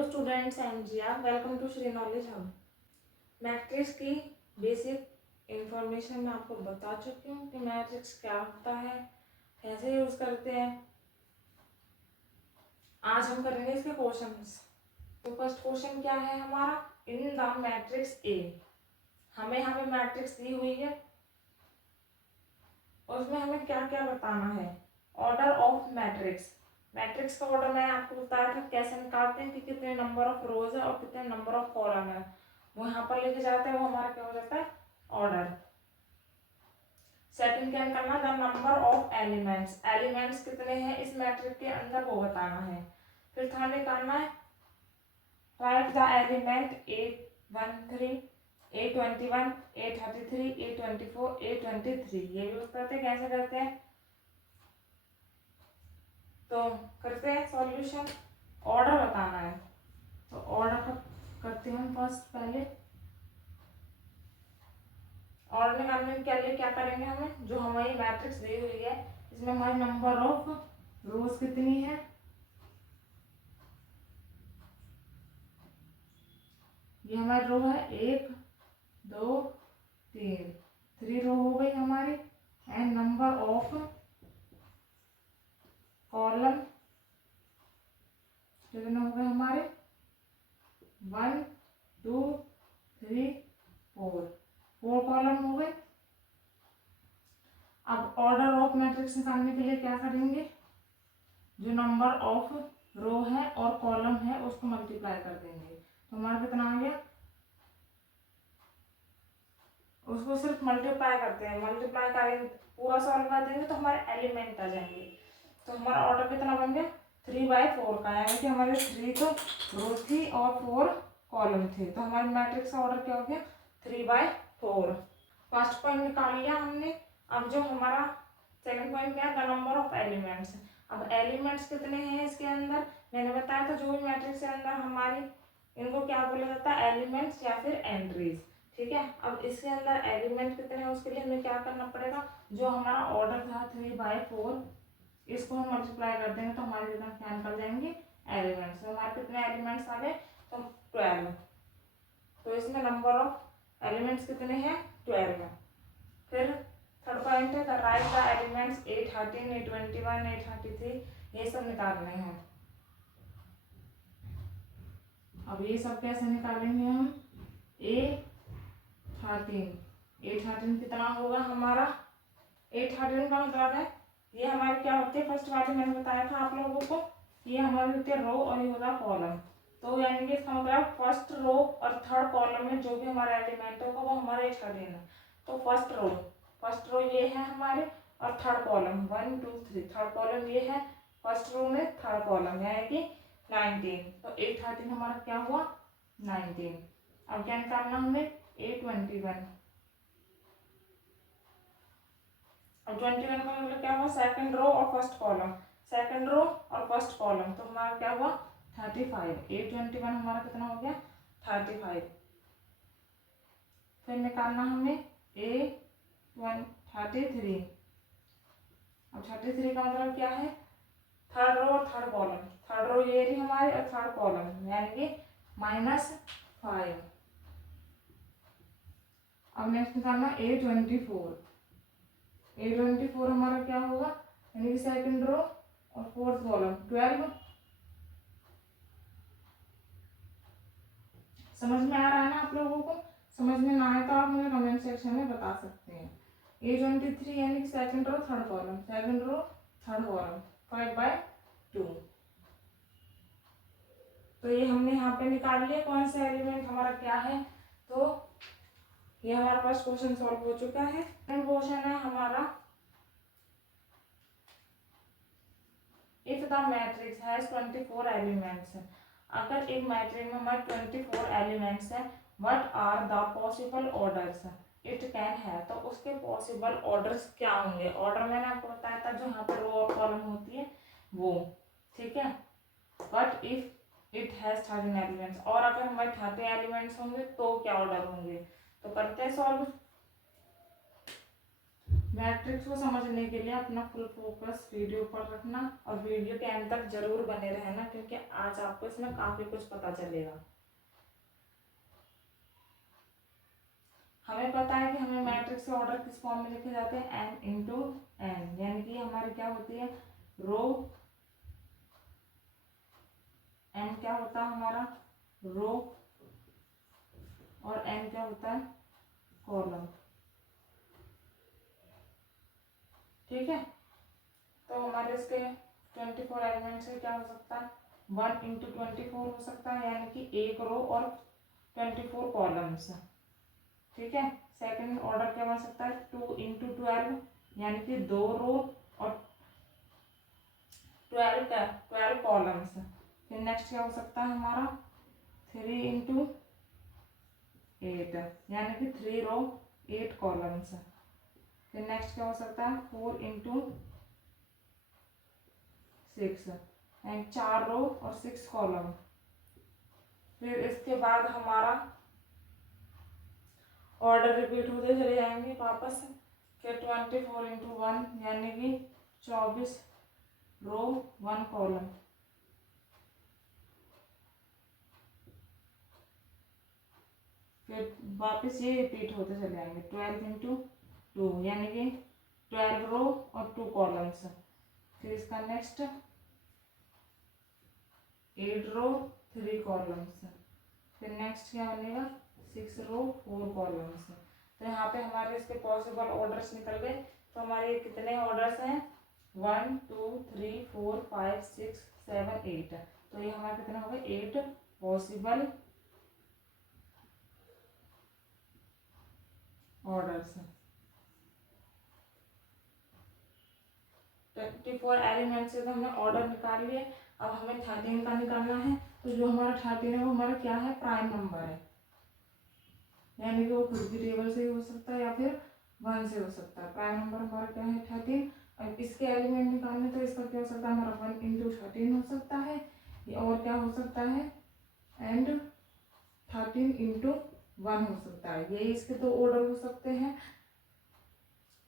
Hello students, I am Jiya. Welcome to Shri knowledge hub. Matrix की basic information मैं आपको बता चुकी हूँ कि मैट्रिक्स क्या होता है, कैसे यूज करते हैं। आज हम करेंगे इसके क्वेश्चंस। तो फर्स्ट क्वेश्चन क्या है हमारा, इन द मैट्रिक्स ए। हमें यहाँ पे मैट्रिक्स दी हुई है और उसमें हमें क्या क्या बताना है। Order of matrix. मैट्रिक्स का ऑर्डर मैंने आपको बताया था कैसे निकालते हैं कि कितने नंबर ऑफ रोज है और कितने नंबर ऑफ कॉलम है, वो यहाँ पर लेके जाते हैं, वो हमारा क्या हो जाता है, ऑर्डर। सेकंड क्या करना, the number of elements. Elements कितने हैं इस मैट्रिक्स के अंदर वो बताना है। फिर थर्ड निकालना है, राइट द एलिमेंट 813 821 833 824 823। ये भी बताते हैं कैसे करते हैं। तो करते हैं सॉल्यूशन। ऑर्डर बताना है, तो ऑर्डर करते हैं हम फर्स्ट। पहले ऑर्डर निकालने के लिए क्या करेंगे, हमें जो हमारी मैट्रिक्स दी हुई है इसमें हमारी नंबर ऑफ रोज कितनी है, ये हमारी रो है 1 2 3, 3 रो हो गई हमारी। एंड नंबर ऑफ कॉलम कितने हो गए हमारे, 1 2 3 4, 4 कॉलम हो गए। अब ऑर्डर ऑफ मैट्रिक्स निकालने के लिए क्या करेंगे, जो नंबर ऑफ रो है और कॉलम है उसको मल्टीप्लाई कर देंगे। तो हमारा कितना आ गया, उसको सिर्फ मल्टीप्लाई करते हैं, मल्टीप्लाई करेंगे पूरा सॉल्व कर देंगे तो हमारे एलिमेंट आ जाएंगे। तो हमारा ऑर्डर कितना बन गया, 3/4 का, यानी कि हमारे 3 तो रो थी और 4 कॉलम थे। तो हमारे मैट्रिक्स का ऑर्डर क्या हो गया, 3/4। फर्स्ट पॉइंट निकाल लिया हमने। अब जो हमारा सेकंड पॉइंट क्या है, द नंबर ऑफ एलिमेंट्स। अब एलिमेंट्स कितने हैं इसके अंदर, मैंने बताया था जो भी मैट्रिक्स के अंदर हमारी, इनको क्या बोला जाता है, एलिमेंट्स या फिर एंट्रीज। ठीक है। अब इसके अंदर एलिमेंट कितने हैं उसके लिए हमें क्या करना पड़ेगा, जो हमारा ऑर्डर था 3/4, इसको हम मल्टीप्लाई कर देंगे तो हमारे कितना क्या निकल जाएंगे, एलिमेंट्स। तो हमारे कितने एलिमेंट्स आ गए, तो 12। तो इसमें नंबर ऑफ एलिमेंट्स कितने हैं, 12। फिर थर्ड पॉइंट है, राइट द एलिमेंट्स 813 821 833, ये सब निकालने हैं। अब ये सब कैसे निकालेंगे हम, 813 कितना होगा हमारा, 813 का मतलब है, ये हमारे क्या होते हैं, फर्स्ट वाले मैंने बताया था आप लोगों को, ये हमारे होते हैं रो और ये होता है कॉलम। तो यानी कि इसका मतलब फर्स्ट रो और थर्ड कॉलम में जो भी हमारा एलिमेंट होगा वो हमारा 813 है। तो फर्स्ट रो ये है हमारे, और थर्ड कॉलम 1 2 3, थर्ड कॉलम ये है, फर्स्ट रो में थर्ड कॉलम यानी कि 19। तो 813 हमारा क्या हुआ, 19। अब क्या निकालना हमें, 821। अब 21 का मतलब क्या हुआ, सेकंड रो और फर्स्ट कॉलम, सेकंड रो और फर्स्ट कॉलम, तो हमारा क्या हुआ, 35। 821 हमारा कितना हो गया, 35। फिर निकालना हमें 33। अब 33 का मतलब क्या है, थर्ड रो और थर्ड कॉलम, थर्ड रो ये रही हमारी और थर्ड कॉलम यानी कि -5। अब नेक्स्ट निकालना 824 हमारा क्या होगा, यानी कि सेकंड रो और फोर्थ कॉलम 12। समझ में आ रहा है ना आप लोगों को, समझ में ना आए तो आप मुझे कमेंट सेक्शन में बता सकते हैं। 823 यानी कि second row third column, second row third column 5/2। तो ये हमने यहाँ पे निकाल लिया कौन सा एलिमेंट हमारा क्या है। तो ये हमारा फर्स्ट क्वेश्चन सॉल्व हो चुका है। सेकंड क्वेश्चन है हमारा, if the matrix has 24 elements. अगर एक मैट्रिक्स में हमारे 24 एलिमेंट्स है, what are the possible orders it can है, तो उसके पॉसिबल ऑर्डर्स क्या होंगे। ऑर्डर मैंने आपको बताया था जो यहाँ पर रो और कॉलम होती है वो, ठीक है। But if it has 13 elements, और अगर हमारे 30 एलिमेंट्स होंगे तो क्या ऑर्डर होंगे। तो करते हैं सॉल्व। मैट्रिक्स को समझने के लिए अपना फुल फोकस वीडियो पर रखना और वीडियो के अंत तक जरूर बने रहना, क्योंकि आज आपको इसमें काफ़ी कुछ पता चलेगा। हमें पता है कि हमें मैट्रिक्स के ऑर्डर किस फॉर्म में लिखे जाते हैं, n इंटू एन, यानी कि हमारी क्या होती है रो, n क्या होता है हमारा रो, और n क्या होता है कॉलम। ठीक है, तो हमारे इसके 24 एलिमेंट से क्या हो सकता है 1 इंटू 24 हो सकता है, यानी कि एक रो और 24 कॉलम्स। ठीक है, सेकंड ऑर्डर क्या बन सकता है 2 इंटू 12, यानी कि 2 रो और 12 कॉलम्स। फिर नेक्स्ट क्या हो सकता है हमारा 3 इंटू 8, यानी कि 3 रो 8 कॉलम्स। फिर नेक्स्ट क्या हो सकता है 4 इंटू 6, एंड 4 रो और 6 कॉलम। फिर इसके बाद हमारा ऑर्डर रिपीट होते चले जाएंगे वापस, फिर 24 इंटू 1, यानी कि 24 रो 1 कॉलम। फिर वापस ये रिपीट होते चले जाएंगे 12 इंटू 2, यानी कि 12 रो और 2 कॉलम्स। फिर इसका नेक्स्ट 8 रो 3 कॉलम्स। फिर नेक्स्ट क्या बनेगा 6 रो 4 कॉलम्स। तो यहाँ पे हमारे इसके पॉसिबल ऑर्डर्स निकल गए। तो हमारे कितने ऑर्डर्स हैं 1 2 3 4 5 6 7 8। तो ये हमारे कितने हो गए 8 पॉसिबल ऑर्डर्स। 24 एलिमेंट से तो हमने ऑर्डर निकाल लिए। अब हमें 13 का निकालना है। तो जो हमारा 13 है वो हमारा क्या है प्राइम नंबर है, यानी कि वो खुद भी टेबल से ही हो सकता है या फिर 1 से हो सकता है। प्राइम नंबर हमारा क्या है 13। अब इसके एलिमेंट निकालने तो इसका क्या हो सकता है हमारा 1 इंटू 13 हो सकता है, और क्या हो सकता है एंड 13 इंटू 1 हो सकता है। यही इसके दो ऑर्डर हो सकते हैं।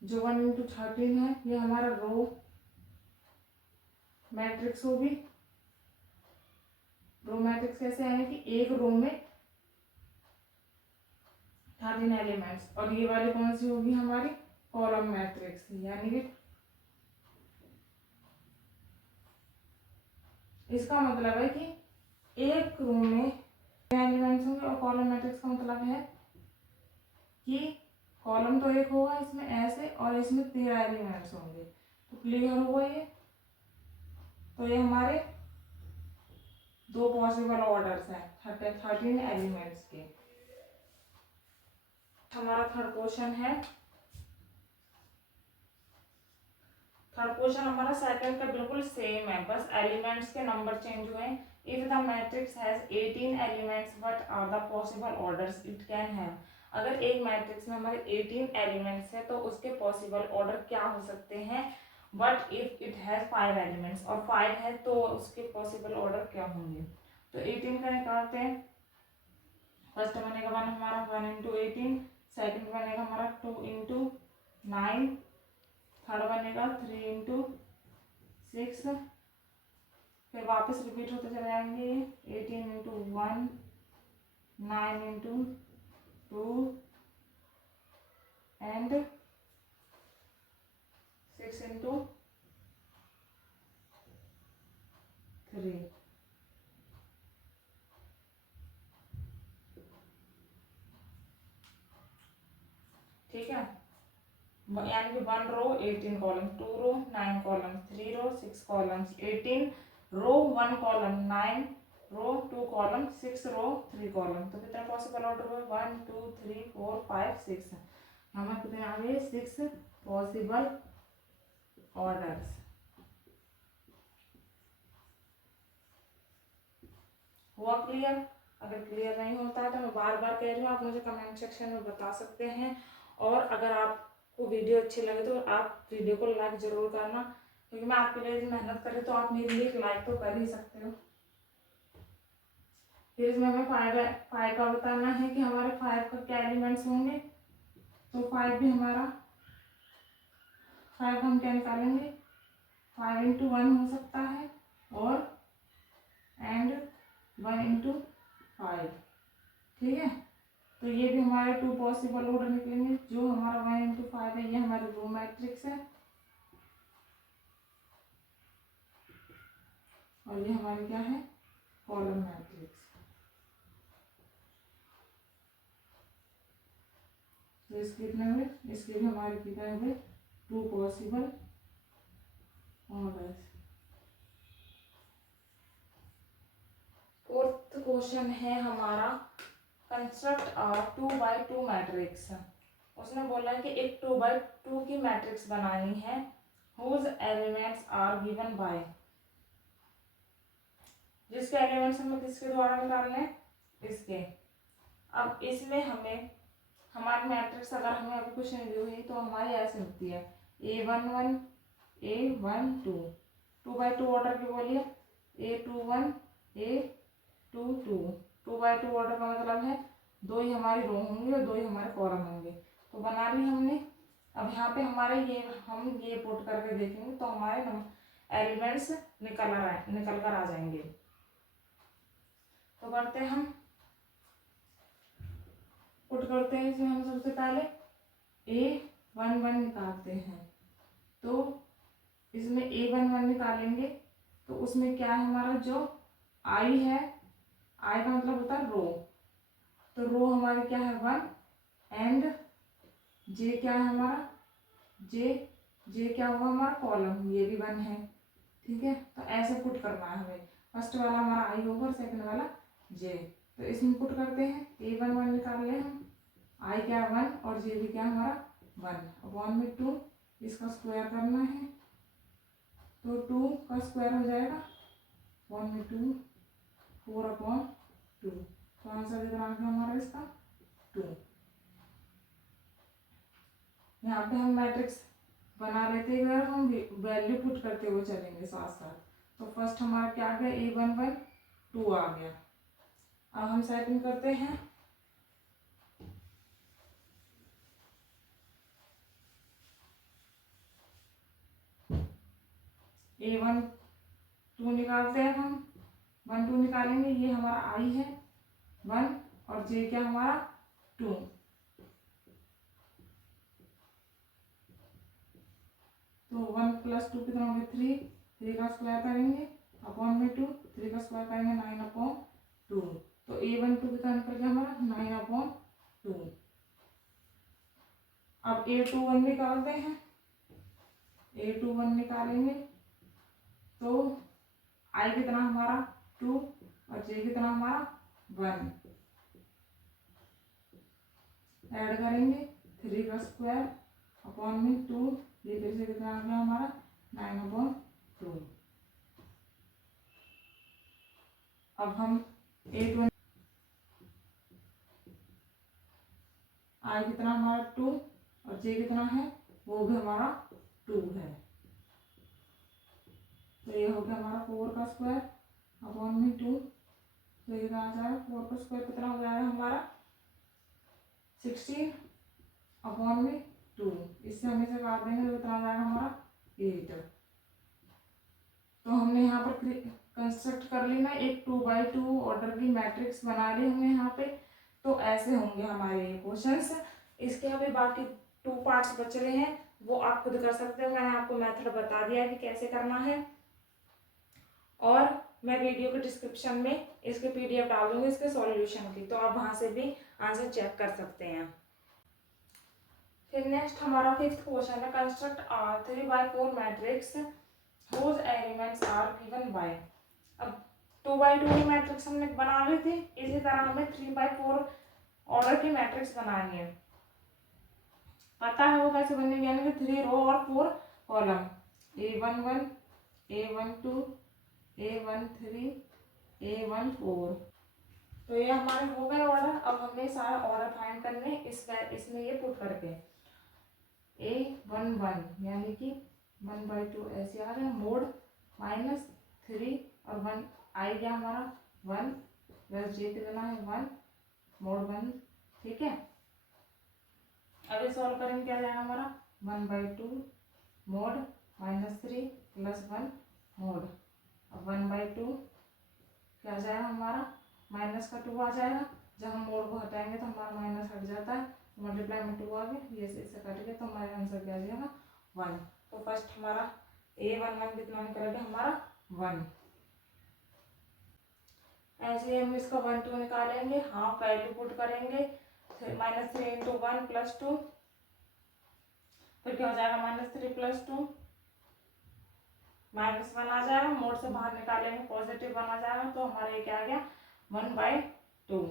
जो 1 इंटू 13 है ये हमारा रो मैट्रिक्स होगी। रो मैट्रिक्स कैसे आएंगे कि एक रो में 13 एलिमेंट्स, और ये वाली कौन सी होगी हमारी कॉलम मैट्रिक्स, यानी कि इसका मतलब है कि एक रो में एलिमेंट्स होंगे, और कॉलम मैट्रिक्स का मतलब है कि कॉलम तो एक होगा इसमें ऐसे, और इसमें 13 एलिमेंट्स होंगे। तो क्लियर हुआ ये। तो ये हमारे दो पॉसिबल ऑर्डर्स हैं 13 एलिमेंट्स के। हमारा थर्ड क्वेश्चन है, थर्ड क्वेश्चन हमारा सेकंड का बिल्कुल सेम है, बस एलिमेंट्स के नंबर चेंज हुए हैं। If the matrix has 18 elements what are the possible orders it can have. अगर एक मैट्रिक्स में हमारे 18 एलिमेंट्स है तो उसके पॉसिबल ऑर्डर क्या हो सकते हैं। But if it has 5 elements, और 5 है तो उसके पॉसिबल ऑर्डर क्या होंगे। तो 18 का निकालते हैं। फर्स्ट बनेगा 1 हमारा 1 इंटू 18, सेकेंड बनेगा हमारा 2 इंटू 9, थर्ड बनेगा 3 इंटू 6। फिर वापस रिपीट होते चले जाएंगे 18 इंटू 1, 9 इंटू 2 एंड 6 इंटू 3। ठीक है, यानी कि 1 रो 18 कॉलम, 2 रो 9 कॉलम, 3 रो 6 कॉलम्स, 18 रो 1 कॉलम, 9 रो 2 कॉलम, 6 रो 3 कॉलम। तो कितने पॉसिबल ऑर्डर हुए 1 2 3 4 5 6। हमें कितने आ गए 6 पॉसिबल ऑर्डर्स। हुआ क्लियर। अगर क्लियर नहीं होता है तो मैं बार बार कह रही हूँ, आप मुझे कमेंट सेक्शन में बता सकते हैं। और अगर आपको वीडियो अच्छी लगे तो आप वीडियो को लाइक जरूर करना, क्योंकि मैं आपके लिए मेहनत कर रही हूँ तो आप मेरे लिए लाइक तो कर ही सकते हो। फिर इसमें हमें 5 का बताना है कि हमारे 5 का क्या एलिमेंट्स होंगे। तो 5 भी हमारा 5 हम क्या निकालेंगे, 5 इंटू 1 हो सकता है और एंड 1 इंटू 5, ठीक है। तो ये भी हमारे 2 पॉसिबल ऑर्डर निकलेंगे। जो हमारा 1 इंटू 5 है ये हमारी रो मैट्रिक्स है और ये हमारी क्या है, कॉलम मैट्रिक्स। तो इसके कितने हुए, इसके भी हमारे कितने हुए, 2 पॉसिबल ऑर्डर्स। फोर्थ क्वेश्चन है हमारा कंस्ट्रक्ट अ 2x2 मैट्रिक्स। उसने बोला है कि एक 2x2 की मैट्रिक्स बनानी है whose elements are given by, जिसके एलिमेंट्स हमें किसके द्वारा निकालने हैं, इसके। अब इसमें हमें हमारी मैट्रिक्स अगर हमें अभी कुछ नहीं दी हुई तो हमारी ऐसे होती है A11 A12 2x2 ऑर्डर की बोलिए, A21 A22 2x2 ऑर्डर का मतलब है 2 ही हमारी रो होंगी और 2 ही हमारे कॉलम होंगे। तो बना ली हमने। अब यहाँ पे हमारे ये हम ये पुट करके देखेंगे तो हमारे एलिमेंट्स निकल कर आ जाएंगे। तो करते हैं हम पुट करते हैं इसमें हम सबसे पहले A11 निकालते हैं। तो इसमें A11 निकालेंगे तो उसमें क्या है हमारा जो I है, I का मतलब होता है रो। तो रो हमारी क्या है 1 एंड J क्या है हमारा, J क्या हुआ हमारा कॉलम, ये भी 1 है, ठीक है। तो ऐसे पुट करना है हमें, फर्स्ट वाला हमारा I होगा और सेकंड वाला J। तो इसमें पुट करते हैं A11 निकाल ले हम, I क्या है 1 और J भी क्या हमारा 1 अपॉन में 2, इसका स्क्वायर करना है तो 2 का स्क्वायर हो जाएगा 1 में 2 4 अपॉन 2। तो आंसर कितना आ गया हमारा इसका 2। यहाँ पे हम मैट्रिक्स बना लेते हैं, अगर हम वैल्यू पुट करते हुए चलेंगे साथ साथ। तो फर्स्ट हमारा क्या आ गया A11 2 आ गया। अब हम सेकंड करते हैं A12 निकालते हैं हम, 1 2 निकालेंगे, ये हमारा I है 1 और J क्या हमारा 2। तो 1 प्लस 2 कितना हो गया 3 का स्क्वायर करेंगे अपॉन में 2, 3 का स्क्वायर करेंगे 9 अपॉन 2। तो A12 कितना निकल गया हमारा 9 अपॉन 2। अब A21 निकालते हैं, A21 निकालेंगे तो I कितना हमारा 2 और J कितना हमारा 1, ऐड करेंगे 3 का स्क्वायर अपॉन में 2, ये फिर से कितना आ गया हमारा 9 अपॉन 2। अब हम A20 I कितना हमारा 2 और J कितना है वो भी हमारा 2 है। तो ये हो गया हमारा 4 का स्क्वायर अपॉन में 2। तो ये कितना आ जाएगा 4 का स्क्वायर कितना हो जाएगा हमारा 16 अपॉन में 2। इससे हम इसे काट देंगे तो कितना आ जाएगा हमारा 8। तो हमने यहाँ पर कंस्ट्रक्ट कर ली ना एक 2x2 ऑर्डर की मैट्रिक्स बना ली हमने यहाँ पे। तो ऐसे होंगे हमारे क्वेश्चंस। इसके अभी बाकी 2 पार्ट्स बच रहे हैं, वो आप खुद कर सकते हो। मैंने आपको मेथड बता दिया कि कैसे करना है और मैं वीडियो के डिस्क्रिप्शन में इसके PDF डाल दूंगी इसके सॉल्यूशन की, तो आप वहाँ से भी आंसर चेक कर सकते हैं। फिर नेक्स्ट हमारा 5th क्वेश्चन है construct a 3x4 matrix whose elements are given by। अब 2x2 की मैट्रिक्स हमने बना ली थी, इसी तरह हमें 3x4 ऑर्डर की मैट्रिक्स बनानी है। पता है वो कैसे बनेगी, यानी कि 3 रो और 4 column, A11 A12 A13 A14। तो ये हमारे हो गए ऑर्डर। अब हमें सारा ऑर्डर फाइंड करने इसमें ये पुट करके A11 यानी कि 1/2 ऐसे आ गया मोड -3 और 1 I गया हमारा 1 प्लस J कितना है 1 मोड 1, ठीक है। अब ये सॉल्व करेंगे क्या जाएगा हमारा 1/2 मोड -3 + 1 मोड। अब 1/2 क्या आ जाएगा हमारा, माइनस का 2 आ जाएगा। जब हम मोड को हटाएंगे तो हमारा माइनस हट जाता है, मल्टीप्लाई में 2 आ गया, ये से इससे कट गया, तो हमारा आंसर क्या आ जाएगा 1। तो फर्स्ट हमारा A11 कितना निकल गया हमारा 1। ऐसे ही हम इसका 1 2 निकालेंगे, हाफ वैल्यू पुट करेंगे, -3 × 1 + 2, फिर क्या हो जाएगा -3 + 2 -1 आ जाएगा, मोड से बाहर निकालेंगे +1 आ जाएगा, तो हमारा ये क्या आ गया 1/2।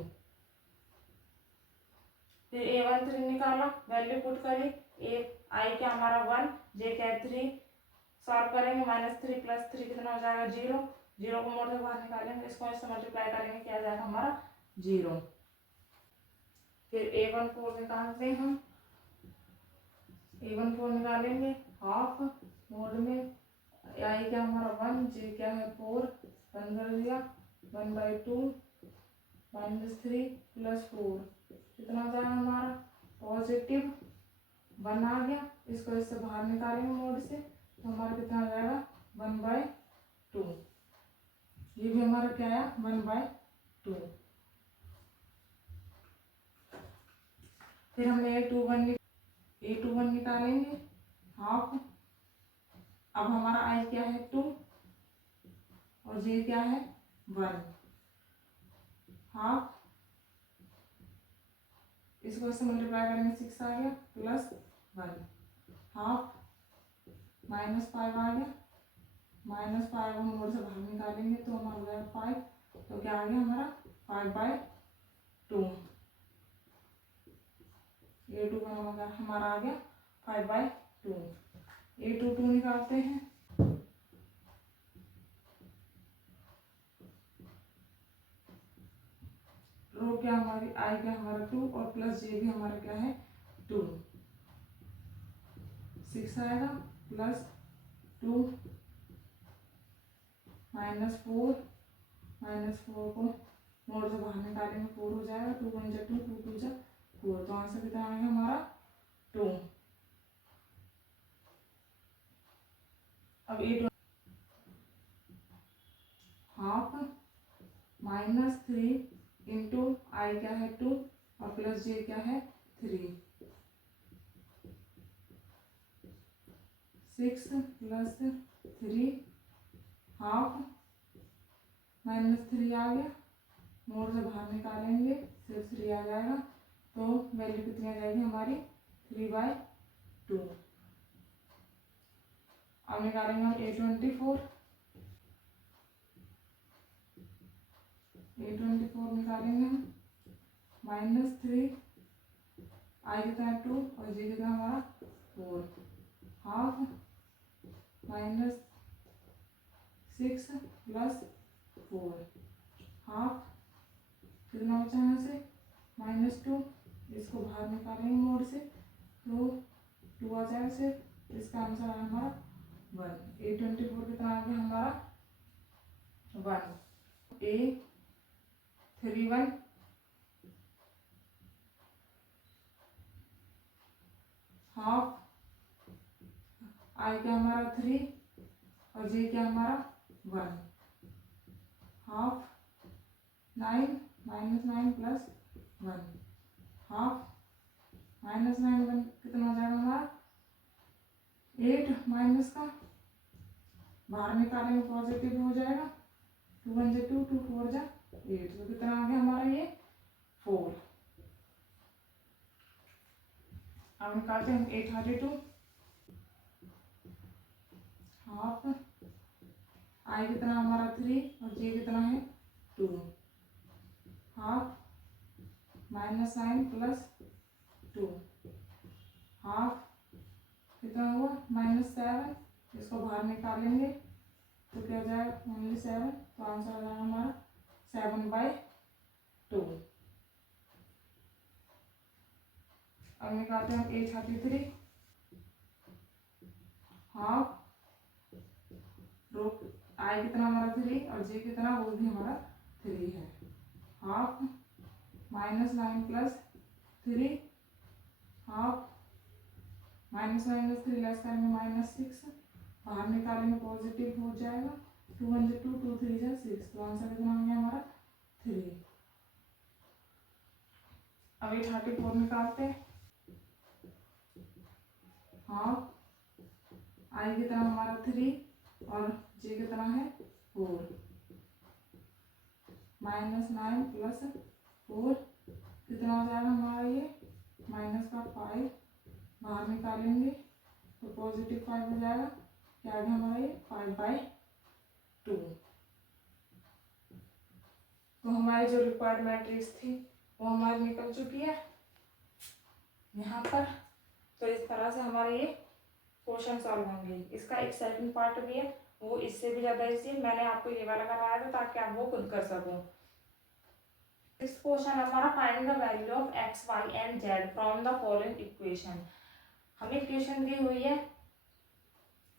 फिर A13 निकाला, वैल्यू पुट करी, आई क्या हमारा 1, जे क्या 3, सॉल्व करेंगे, -3 + 3 कितना हो जाएगा 0, 0 को मोड से बाहर निकालेंगे, इसको इससे मल्टीप्लाई करेंगे, क्या आ जाएगा हमारा 0। फिर A14 निकालते हैं हम, A14 निकालेंगे, हाफ मोड में आई क्या हमारा 1, जे क्या है 4, रन कर दिया, 1/2 -3 + 4 कितना हो जाएगा हमारा +1 आ गया, इसको इससे बाहर निकालेंगे मोड से, तो हमारा कितना हो जाएगा 1/2। ये भी हमारा क्या है 1/2। फिर हम A21 निकालेंगे, हाफ। अब हमारा आई क्या है 2 और जे क्या है 1, हाफ, इसको इससे मल्टीप्लाई करेंगे 6 आ गया, +1, हाफ, -5 आ गया, -5 हम मोड से बाहर निकालेंगे तो हमारा हो जाएगा 5, तो क्या आ गया हमारा 5/2। A21 हमारा आ गया 5/2। A22 निकालते हैं, रो क्या हमारी आई क्या हमारा 2 और प्लस जे भी हमारा क्या है 2, 6 आएगा, +2 -4, -4 को मोड से बाहर निकालेंगे 4 हो जाएगा, 2 × 1 = 2, 2 × 2 = 4, तो आंसर कितना आएगा हमारा 2। अब A2 हाफ -3 × आई क्या है 2 और प्लस जे क्या है 3, 6 + 3 हाफ, -3 आ गया, मोड से बाहर निकालेंगे सिर्फ 3 आ जाएगा, तो वैल्यू कितनी आ जाएगी हमारी 3/2। अब निकालेंगे हम A24 निकालेंगे हम, -3 आई कितना है 2 और जे कितना हमारा 4, हाफ, -6 + 4 हाफ, कितना बचा यहाँ से -2, इसको बाहर निकालेंगे मोड से तो 2 आ जाएगा सिर्फ, इसका आंसर है हमारा 1। A24 कितना आ गया हमारा 1। A31 हाफ, आई क्या हमारा 3 और जे क्या हमारा 1, हाफ, 9 -9 + 1 हाफ, -9 1 कितना हो जाएगा हमारा 8, माइनस का बाहर निकालेंगे पॉजिटिव हो जाएगा, 2 × 1 = 2, 2 × 4 = 8, तो कितना आ गया हमारा ये 4। अब निकालते हैं A32 हाफ, आई कितना हमारा 3 और जे कितना है 2, हाफ, -9 + 2 हाफ, कितना हुआ -7, इसको बाहर निकालेंगे तो क्या हो जाएगा ओनली 7, तो आंसर आ जाएगा हमारा 7/2। अब निकालते हैं A33 हाफ, रो आई कितना हमारा 3 और जे कितना वो भी हमारा 3 है, half, -9 + 3 half, minus minus 3 less करेंगे -6, बाहर निकालेंगे पॉजिटिव हो जाएगा, 2 1 2 2 3 6, तो आंसर कितना हो गया हमारा 3। अभी 34 निकालते हैं। हाँ, आई कितना हमारा 3 और जे कितना है 4, -9 + 4 कितना हो जाएगा हमारा ये -5, बाहर निकालेंगे तो +5 हो जाएगा, क्या आ गया हमारा ये 5/2। तो हमारी जो रिक्वायर्ड मैट्रिक्स थी वो हमारी निकल चुकी है यहाँ पर। तो इस तरह से हमारे ये क्वेश्चन सॉल्व होंगे। इसका एक सेकंड पार्ट भी है, वो इससे भी ज़्यादा इजी, मैंने आपको ये वाला करवाया था ताकि आप वो खुद कर सको। इस क्वेश्चन हमारा find the value of x, y and z from the following equation. हमें इक्वेशन दी हुई है,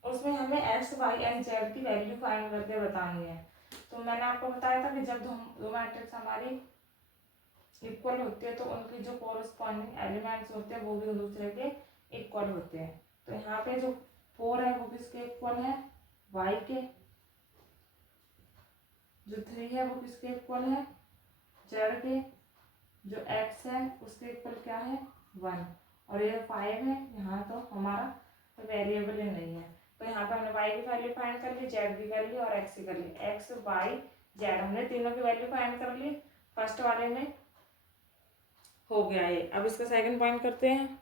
उसमें हमें x, y एंड z की वैल्यू फाइंड करके बतानी है। तो मैंने आपको बताया था कि जब दो मैट्रिक्स हमारी इक्वल होती है तो उनकी जो कोरस्पॉन्डिंग एलिमेंट्स होते हैं वो भी एक दूसरे के इक्वल होते हैं। तो यहाँ पे जो 4 है वो किसके इक्वल है, y के। जो 3 है वो किसके इक्वल है, z के। जो x है उसके इक्वल क्या है 1, और ये 5 है यहाँ तो हमारा वेरिएबल ही नहीं है। तो यहाँ पर हमने y की वैल्यू फाइंड कर ली, z भी कर ली और x भी कर ली। x, y, z हमने तीनों की वैल्यू फाइंड कर ली, फर्स्ट वाले में हो गया ये। अब इसका सेकंड पॉइंट करते हैं,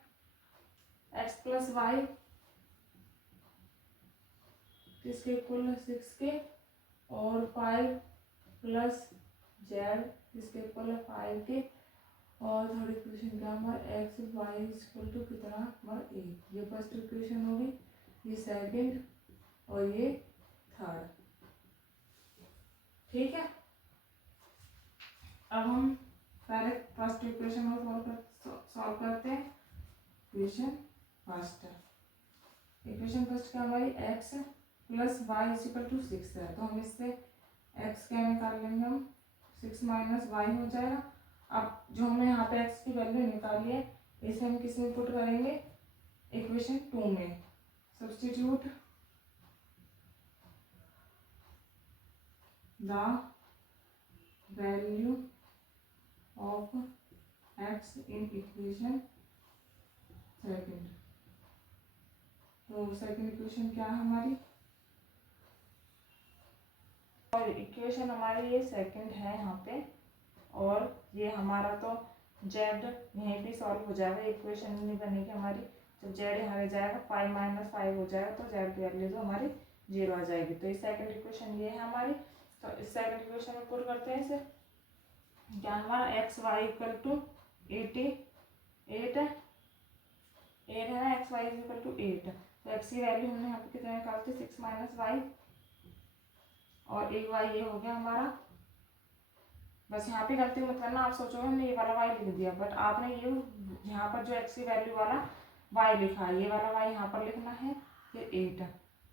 x + y किसके इक्वल है 6 के, और 5 + z किसके इक्वल है 5 के, और थर्ड इक्वेशन क्या हमारा x, y = कितना हमारा 8। ये फर्स्ट इक्वेशन होगी, ये सेकंड और ये थर्ड। ठीक है, अब हम पहले फर्स्ट इक्वेशन को सॉल्व करते हैं। इक्वेशन फर्स्ट क्या हमारी x + y = 6 है, तो हम इससे x क्या निकाल लेंगे हम, 6 - y हो जाएगा। अब जो हमने यहाँ पे x की वैल्यू निकाली है इसे हम किस में पुट करेंगे, इक्वेशन 2 में। Substitute the value of x in equation second. तो सेकंड इक्वेशन क्या है हमारी, और इक्वेशन हमारी ये सेकंड है यहाँ पे, और ये हमारा तो z यहीं पे सॉल्व हो जाएगा, इक्वेशन नहीं बनेगी हमारी। जब z यहाँ रह जाएगा 5 - 5 हो जाएगा तो z की वैल्यू तो हमारी 0 आ जाएगी। तो ये सेकंड इक्वेशन ये है हमारी। तो इस सेकंड इक्वेशन में पुट करते हैं इसे, क्या हमारा x, y = 88 है, 8 है ना, x, y = 8। तो x की वैल्यू हमने यहाँ पे कितना निकालते 6 - y, और एक y ये हो गया हमारा। बस यहाँ पे गलती मत करना, आप सोचोगे हमने ये वाला y लिख दिया, बट आपने ये यहाँ पर जो x की वैल्यू वाला y लिखा है, ये वाला y यहाँ पर लिखना है, फिर 8,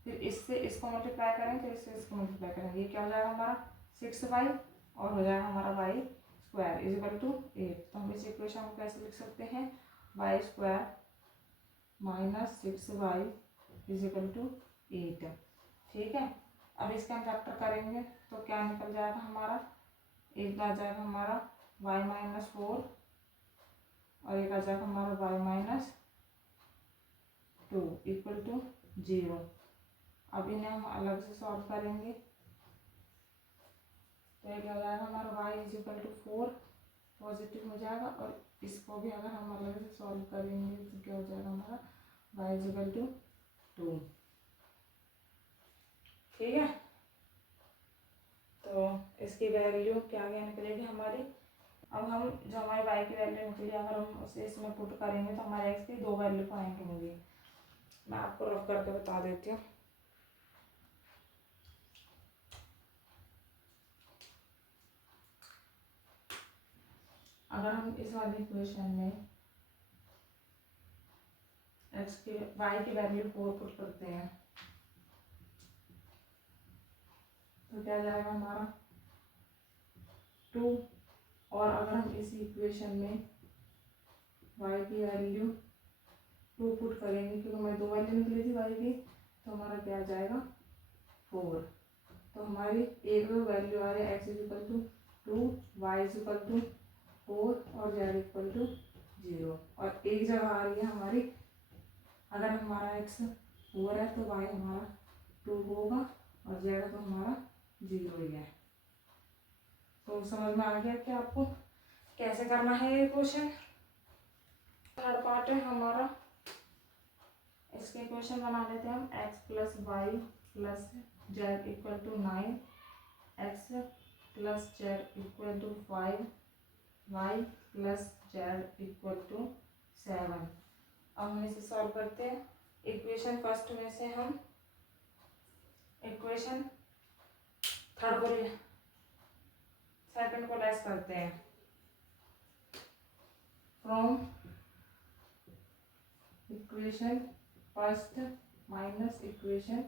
फिर इससे इसको मल्टीप्लाई करेंगे, फिर इससे इसको मल्टीप्लाई करेंगे, ये क्या हो जाएगा हमारा 6y, और हो जाएगा हमारा y² = 8। तो हम इस इक्वेशन को कैसे लिख सकते हैं, y² - 6y = 8। ठीक है, अब इसके हम फैक्टर करेंगे तो क्या निकल जाएगा हमारा, एक आ जाएगा हमारा y - 4, और एक आ जाएगा हमारा y - 2 = 0। अब इन्हें हम अलग से सॉल्व करेंगे, तो एक आ जाएगा हमारा y = 4 पॉजिटिव हो जाएगा, और इसको भी अगर हम अलग से सॉल्व करेंगे तो क्या हो जाएगा हमारा y = 2। ठीक है, तो इसकी वैल्यू क्या निकलेगी हमारी। अब हम जो हमारी y की वैल्यू निकली, अगर हम उसे इसमें पुट करेंगे तो हमारे x की 2 वैल्यू फाइंड होंगी। मैं आपको रफ करके बता देती हूँ। अगर हम इस वाली इक्वेशन में y की वैल्यू 4 पुट करते हैं तो क्या जाएगा हमारा 2, और अगर हम इस इक्वेशन में y की वैल्यू 2 पुट करेंगे क्योंकि हमारी 2 वैल्यू निकली थी वाई की, तो हमारा क्या आ जाएगा 4। तो हमारी एक दो वैल्यू आ रही है x is equal to 2, y is equal to 4 और जेड इक्वल टू 0। और एक जगह आ रही है हमारी, अगर हमारा एक्स 4 है तो वाई हमारा 2 होगा और जेड तो हमारा 0 ही है। तो समझ में आ गया कि आपको कैसे करना है ये क्वेश्चन। थर्ड पार्ट है हमारा, इसके क्वेश्चन बना लेते हैं हम। X plus y plus z equal to 9, x plus z equal to 5, y plus z equal to 7। अब हम इसे सॉल्व करते हैं। इक्वेशन फर्स्ट में से हम इक्वेशन थर्ड को सेकंड को लेस करते हैं। From equation first minus equation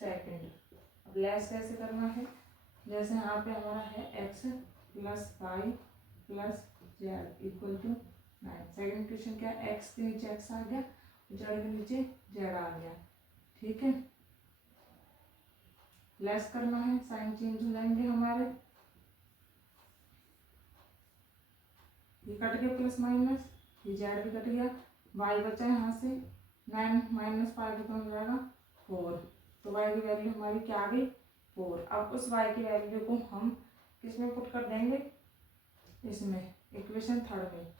second. अब लेस कैसे करना है, जैसे यहाँ पे हमारा है x plus y plus z equal to 9। Second equation क्या है, एक्स के नीचे एक्स आ गया, जेड के नीचे जेड आ गया, ठीक है। लेस करना है, साइन चेंज हो जाएंगे हमारे, ये कट गया प्लस माइनस, ये जेड भी कट गया, वाई बचा यहाँ से 9 माइनस 5 कितना हो जाएगा 4। तो वाई की वैल्यू हमारी क्या आ गई 4। अब उस वाई की वैल्यू को हम किसमें पुट कर देंगे, इसमें इक्वेशन थर्ड में।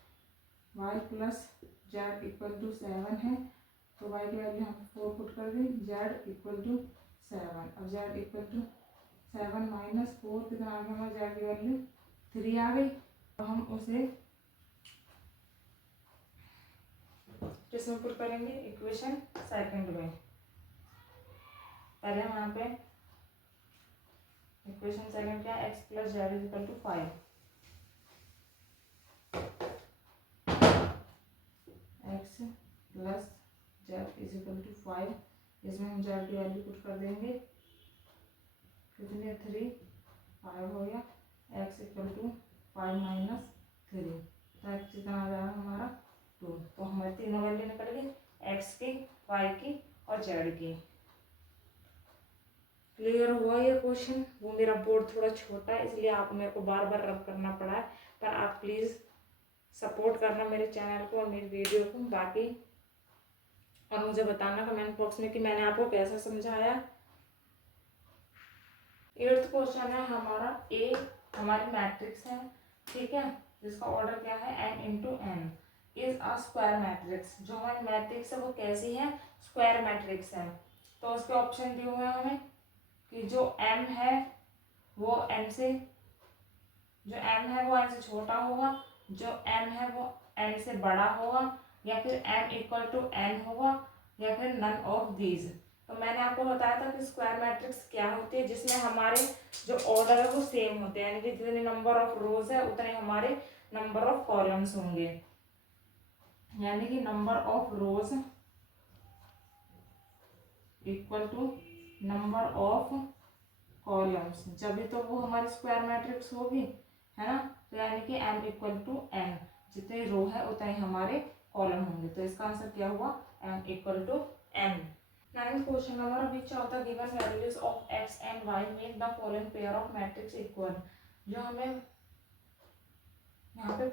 Y plus z equal to 7 है, तो वाई की वैल्यू हम 4 पुट कर दी, जेड इक्वल टू 7। अब जेड इक्वल टू 7 माइनस 4 कितना आ गया हमारे, जेड की वैल्यू 3 आ गई। तो हम उसे किसमें पुट करेंगे, इक्वेशन सेकंड में। पहले हम यहाँ पे इक्वेशन सेकंड क्या है, x plus z is equal to 5, x plus z is equal to 5। इसमें हम जेड की वैल्यू पुट कर देंगे, कितनी है 3, 5 हो गया, एक्स इक्वल टू 5 माइनस 3, तो एक्स कितना आ जाएगा हमारा 2। तो हमारी तीनों वैल्यू निकल गई, एक्स की, वाई की और जेड की। क्लियर हुआ ये क्वेश्चन। वो मेरा बोर्ड थोड़ा छोटा है इसलिए आप मेरे को बार बार रब करना पड़ा है, पर आप प्लीज़ सपोर्ट करना मेरे चैनल को और मेरी वीडियो को। बाकी और मुझे बताना कमेंट बॉक्स में कि मैंने आपको कैसा समझाया। 8th क्वेश्चन है हमारा, ए हमारी मैट्रिक्स है, ठीक है, जिसका ऑर्डर क्या है n into n, is a square matrix. जो हमारी मैट्रिक्स है वो कैसी है, स्क्वायर मैट्रिक्स है। तो उसके ऑप्शन दिए हुए हैं हमें कि जो m है वो n से, जो m है वो n से छोटा होगा, जो m है वो n से बड़ा होगा, या फिर m इक्वल टू n होगा, या फिर नन ऑफ दीज। तो मैंने आपको बताया था कि स्क्वायर मैट्रिक्स क्या होती है, जिसमें हमारे जो ऑर्डर है वो सेम होते हैं, यानी कि जितने नंबर ऑफ रोज है उतने हमारे नंबर ऑफ कॉलम्स होंगे, यानी कि number of rows equal to number of columns. जब भी तो वो हमारी स्क्वायर मैट्रिक्स होगी, है ना। तो यानी कि m इक्वल टू n, जितने रो है उतने हमारे कॉलम होंगे। तो इसका आंसर क्या हुआ, m equal to n। 9th question हमारा, which of the given values of x and y make the following pair of matrix equal. जो हमें यहाँ पे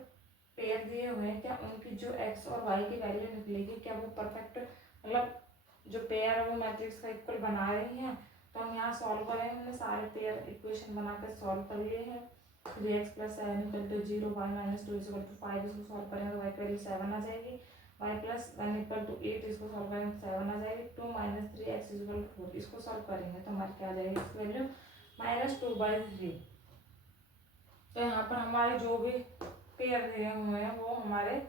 पेयर दिए हुए हैं, क्या उनकी जो x और y की वैल्यू निकलेगी, क्या वो परफेक्ट, मतलब जो पेयर है वो मैट्रिक्स का इक्वल बना रही है। तो हम यहाँ सॉल्व करें, हमने सारे पेयर इक्वेशन बनाकर सॉल्व कर लिए हैं। 3x plus 7 equal to 0, y minus 2 equal to 5, इसको सॉल्व करेंगे तो y की वैल्यू 7 आ जाएगी। y प्लस 1 इक्वल टू 8, इसको सॉल्व करेंगे 7 आ जाएगी। 2 माइनस 3x इक्वल टू 4, इसको सॉल्व करेंगे तो हमारी क्या आ जाएगी, इसकी वैल्यू -2/3। तो यहाँ पर हमारे जो भी पेयर दिए हुए हैं वो हमारे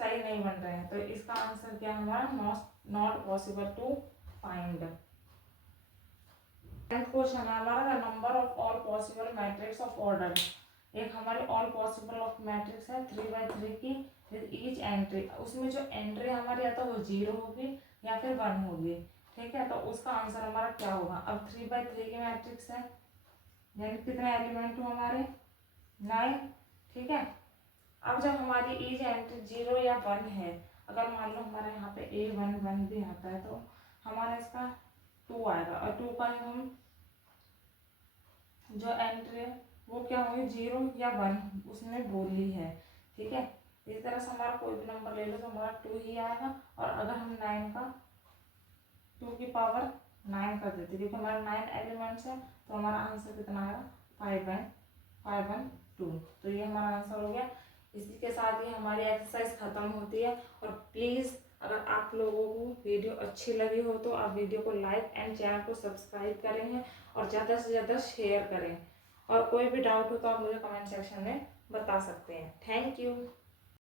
सही नहीं बन रहे हैं, तो इसका आंसर क्या हमारा, not possible to find. 10th question है हमारा, the number of all possible matrix of order. एक हमारे ऑल पॉसिबल ऑफ मैट्रिक्स है 3/3 की विद ईच एंट्री। उसमें जो एंट्री हमारी या तो वो 0 होगी या फिर 1 होगी, ठीक है। तो उसका आंसर हमारा क्या होगा। अब 3/3 की मैट्रिक्स है, यानी कितने एलिमेंट हो हमारे 9, ठीक है। अब जब हमारी ईच एंट्री 0 या 1 है अगर मान लो हमारे यहाँ पे A11 भी आता है तो हमारा इसका 2 आएगा, और 2 का हम जो एंट्री है वो क्या होगी 0 या 1 उसमें बोली है, ठीक है। इसी तरह से हमारा कोई भी नंबर ले लो तो हमारा 2 ही आएगा। और अगर हम 9 का 2 की पावर 9 कर देते क्योंकि हमारा 9 एलिमेंट्स है तो हमारा आंसर कितना आएगा 512। तो ये हमारा आंसर हो गया। इसी के साथ ही हमारी एक्सरसाइज खत्म होती है। और प्लीज़ अगर आप लोगों को वीडियो अच्छी लगी हो तो आप वीडियो को लाइक एंड चैनल को सब्सक्राइब करेंगे और ज़्यादा से ज़्यादा शेयर करें। और कोई भी डाउट हो तो आप मुझे कमेंट सेक्शन में बता सकते हैं। Thank you.